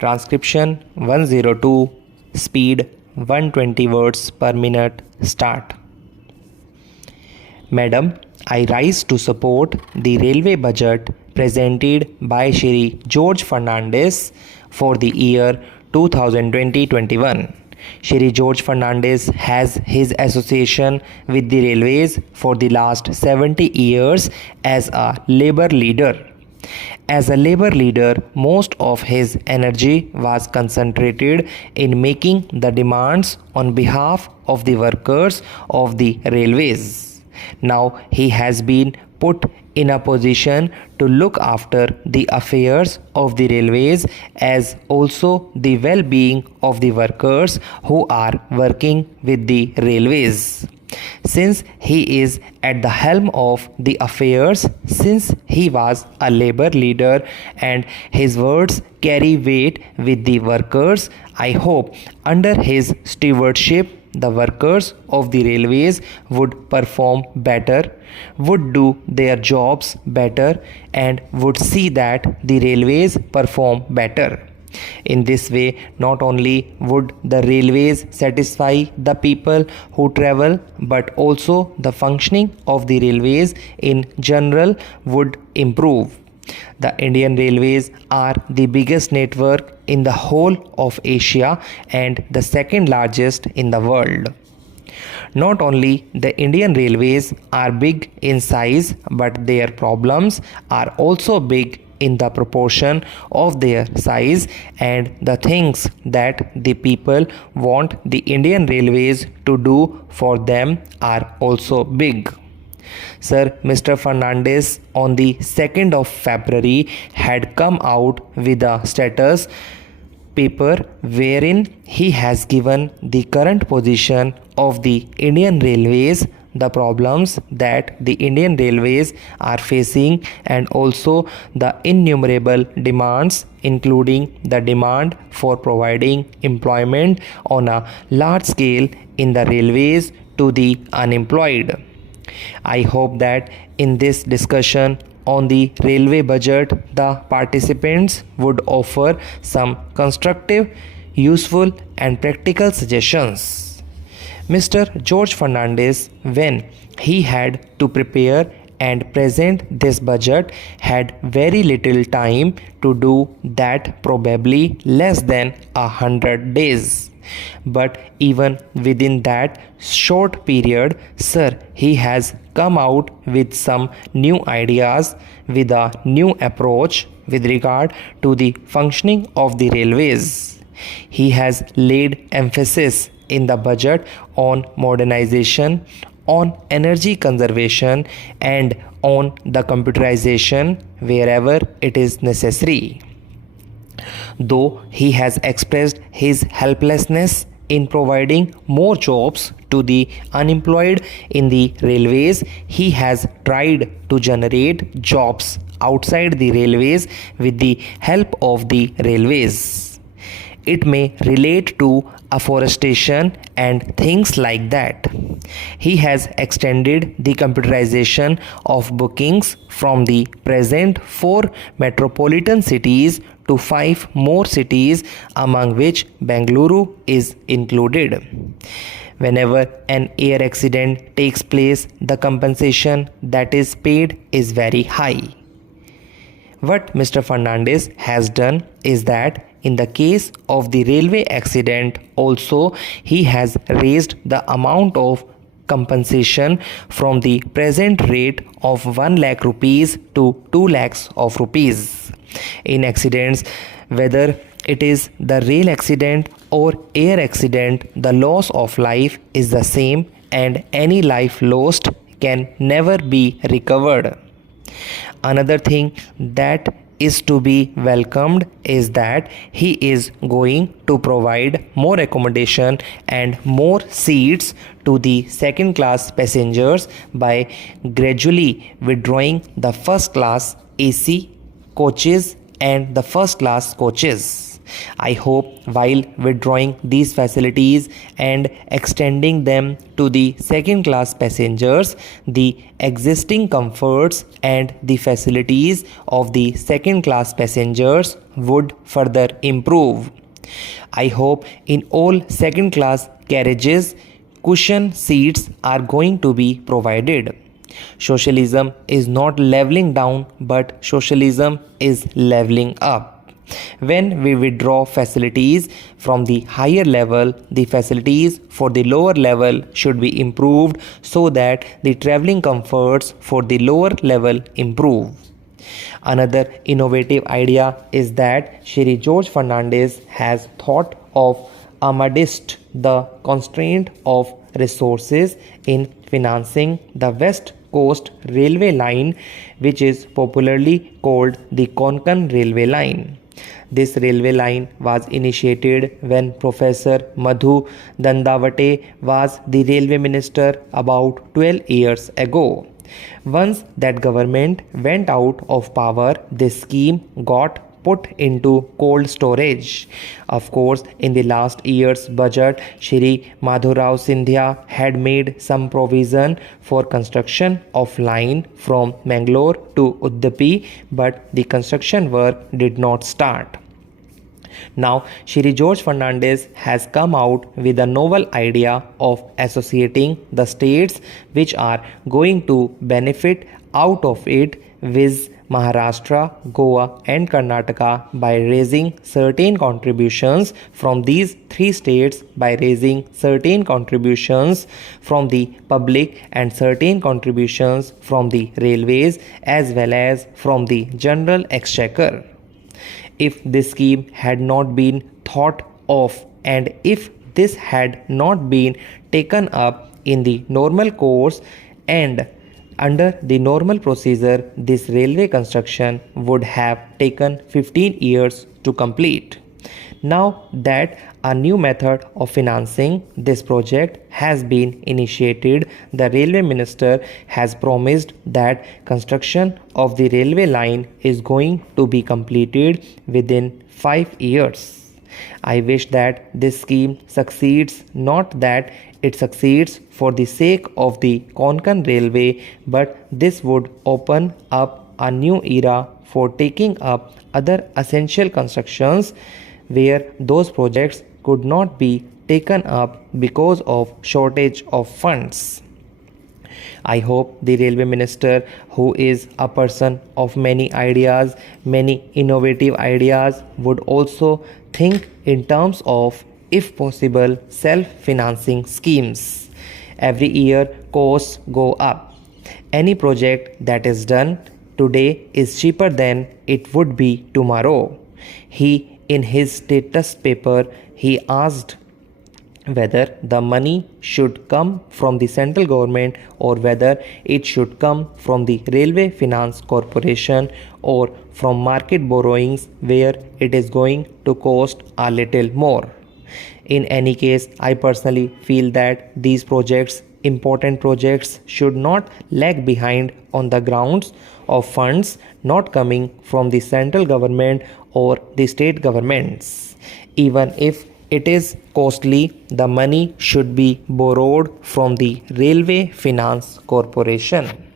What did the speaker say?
Transcription 102, speed 120 words per minute, start. Madam, I rise to support the railway budget presented by Shri George Fernandes for the year 2020-21. Shri George Fernandes has his association with the railways for the last 70 years as a labor leader. As a labor leader, most of his energy was concentrated in making the demands on behalf of the workers of the railways. Now he has been put in a position to look after the affairs of the railways as also the well-being of the workers who are working with the railways. Since he is at the helm of the affairs, since he was a labor leader and his words carry weight with the workers, I hope under his stewardship the workers of the railways would perform better, would do their jobs better, and would see that the railways perform better. In this way, not only would the railways satisfy the people who travel, but also the functioning of the railways in general would improve. The Indian Railways are the biggest network in the whole of Asia and the second largest in the world. Not only the Indian Railways are big in size, but their problems are also big in the proportion of their size, and the things that the people want the Indian Railways to do for them are also big. Sir Mr. Fernandes on the 2nd of February had come out with a status paper wherein he has given the current position of the Indian Railways, the problems that the Indian Railways are facing, and also the innumerable demands, including the demand for providing employment on a large scale in the railways to the unemployed. I hope that in this discussion on the railway budget, the participants would offer some constructive, useful and practical suggestions. Mr. George Fernandes, when he had to prepare and present this budget, had very little time to do that, probably less than 100 days. But even within that short period, sir, he has come out with some new ideas, with a new approach with regard to the functioning of the railways. He has laid emphasis in the budget on modernization, on energy conservation, and on the computerization wherever it is necessary. Though he has expressed his helplessness in providing more jobs to the unemployed in the railways, he has tried to generate jobs outside the railways with the help of the railways. It may relate to afforestation and things like that. He has extended the computerization of bookings from the present 4 metropolitan cities to 5 more cities, among which Bengaluru is included. Whenever an air accident takes place, the compensation that is paid is very high. What Mr. Fernandes has done is that in the case of the railway accident also, he has raised the amount of compensation from the present rate of 1 lakh rupees to 2 lakhs of rupees. In accidents, whether it is the rail accident or air accident, the loss of life is the same, and any life lost can never be recovered. Another thing that is to be welcomed is that he is going to provide more accommodation and more seats to the second class passengers by gradually withdrawing the first class AC coaches and the first class coaches. I hope while withdrawing these facilities and extending them to the second class passengers, the existing comforts and the facilities of the second class passengers would further improve. I hope in all second class carriages, cushion seats are going to be provided. Socialism is not leveling down, but socialism is leveling up. When we withdraw facilities from the higher level, the facilities for the lower level should be improved so that the traveling comforts for the lower level improve. Another innovative idea is that Shri George Fernandez has thought of amidst the constraint of resources in financing the West Coast Railway Line, which is popularly called the Konkan Railway Line. This railway line was initiated when Professor Madhu Dandavate was the railway minister about 12 years ago. Once that government went out of power, this scheme got put into cold storage. Of course, in the last year's budget, Shri Madhurao Sindhya had made some provision for construction of line from Mangalore to Udupi, but the construction work did not start. Now, Shri George Fernandez has come out with a novel idea of associating the states which are going to benefit out of it with Maharashtra, Goa and Karnataka by raising certain contributions from these three states, by raising certain contributions from the public and certain contributions from the railways as well as from the general exchequer. If this scheme had not been thought of and if this had not been taken up in the normal course and under the normal procedure, this railway construction would have taken 15 years to complete. Now that a new method of financing this project has been initiated, the railway minister has promised that construction of the railway line is going to be completed within 5 years. I wish that this scheme succeeds, not that it succeeds for the sake of the Konkan Railway, but this would open up a new era for taking up other essential constructions where those projects could not be taken up because of shortage of funds. I hope the railway minister, who is a person of many ideas, many innovative ideas, would also think in terms of, if possible, self-financing schemes. Every year costs go up. Any project that is done today is cheaper than it would be tomorrow. In his status paper, he asked whether the money should come from the central government or whether it should come from the Railway Finance Corporation or from market borrowings where it is going to cost a little more. In any case, I personally feel that these projects, important projects, should not lag behind on the grounds of funds not coming from the central government or the state governments. Even if it is costly, the money should be borrowed from the Railway Finance Corporation.